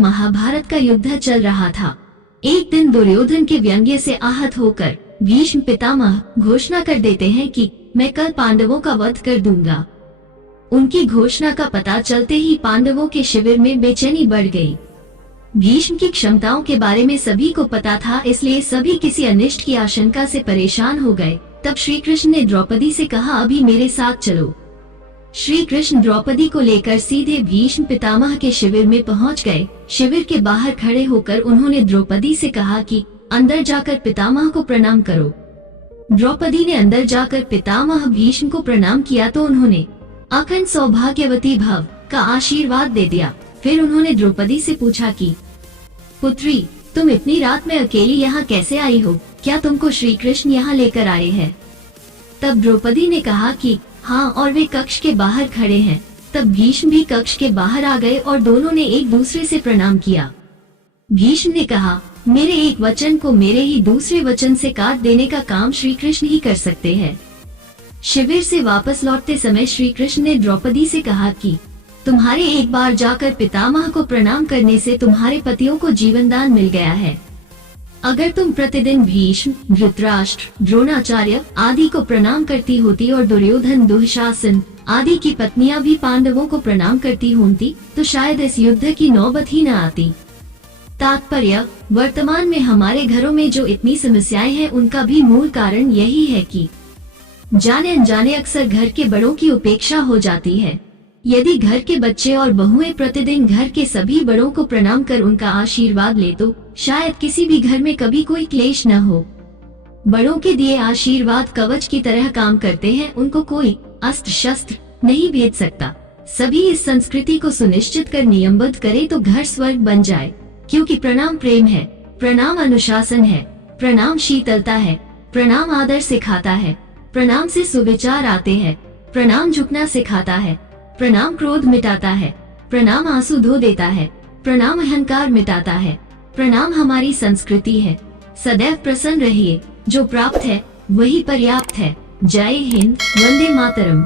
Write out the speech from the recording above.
महाभारत का युद्ध चल रहा था। एक दिन दुर्योधन के व्यंग्य से आहत होकर भीष्म पितामह घोषणा कर देते हैं कि मैं कल पांडवों का वध कर दूंगा। उनकी घोषणा का पता चलते ही पांडवों के शिविर में बेचैनी बढ़ गई। भीष्म की क्षमताओं के बारे में सभी को पता था, इसलिए सभी किसी अनिष्ट की आशंका से परेशान हो गए। तब श्री कृष्ण ने द्रौपदी से कहा, अभी मेरे साथ चलो। श्री कृष्ण द्रौपदी को लेकर सीधे भीष्म पितामह के शिविर में पहुंच गए। शिविर के बाहर खड़े होकर उन्होंने द्रौपदी से कहा कि अंदर जाकर पितामह को प्रणाम करो। द्रौपदी ने अंदर जाकर पितामह भीष्म को प्रणाम किया तो उन्होंने अखंड सौभाग्यवती भव का आशीर्वाद दे दिया। फिर उन्होंने द्रौपदी से पूछा कि पुत्री, तुम इतनी रात में अकेली यहाँ कैसे आई हो? क्या तुमको श्री कृष्ण यहाँ लेकर आए हैं? तब द्रौपदी ने कहा कि हाँ, और वे कक्ष के बाहर खड़े हैं। तब भीष्म भी कक्ष के बाहर आ गए और दोनों ने एक दूसरे से प्रणाम किया। भीष्म ने कहा, मेरे एक वचन को मेरे ही दूसरे वचन से काट देने का काम श्री कृष्ण ही कर सकते हैं। शिविर से वापस लौटते समय श्री कृष्ण ने द्रौपदी से कहा कि तुम्हारे एक बार जाकर पितामह को प्रणाम करने से तुम्हारे पतियों को जीवन दान मिल गया है। अगर तुम प्रतिदिन भीष्म, धृतराष्ट्र, द्रोणाचार्य आदि को प्रणाम करती होती और दुर्योधन, दुःशासन आदि की पत्नियां भी पांडवों को प्रणाम करती होती तो शायद इस युद्ध की नौबत ही न आती। तात्पर्य, वर्तमान में हमारे घरों में जो इतनी समस्याएं हैं उनका भी मूल कारण यही है कि जाने अनजाने अक्सर घर के बड़ों की उपेक्षा हो जाती है। यदि घर के बच्चे और बहुएं प्रतिदिन घर के सभी बड़ों को प्रणाम कर उनका आशीर्वाद ले तो शायद किसी भी घर में कभी कोई क्लेश न हो। बड़ों के दिए आशीर्वाद कवच की तरह काम करते हैं, उनको कोई अस्त्र शस्त्र नहीं भेद सकता। सभी इस संस्कृति को सुनिश्चित कर नियमबद्ध करे तो घर स्वर्ग बन जाए, क्योंकि प्रणाम प्रेम है, प्रणाम अनुशासन है, प्रणाम शीतलता है, प्रणाम आदर सिखाता है, प्रणाम से सुविचार आते हैं, प्रणाम झुकना सिखाता है, प्रणाम क्रोध मिटाता है, प्रणाम आंसू धो देता है, प्रणाम अहंकार मिटाता है, प्रणाम हमारी संस्कृति है। सदैव प्रसन्न रहिए, जो प्राप्त है वही पर्याप्त है। जय हिंद, वंदे मातरम।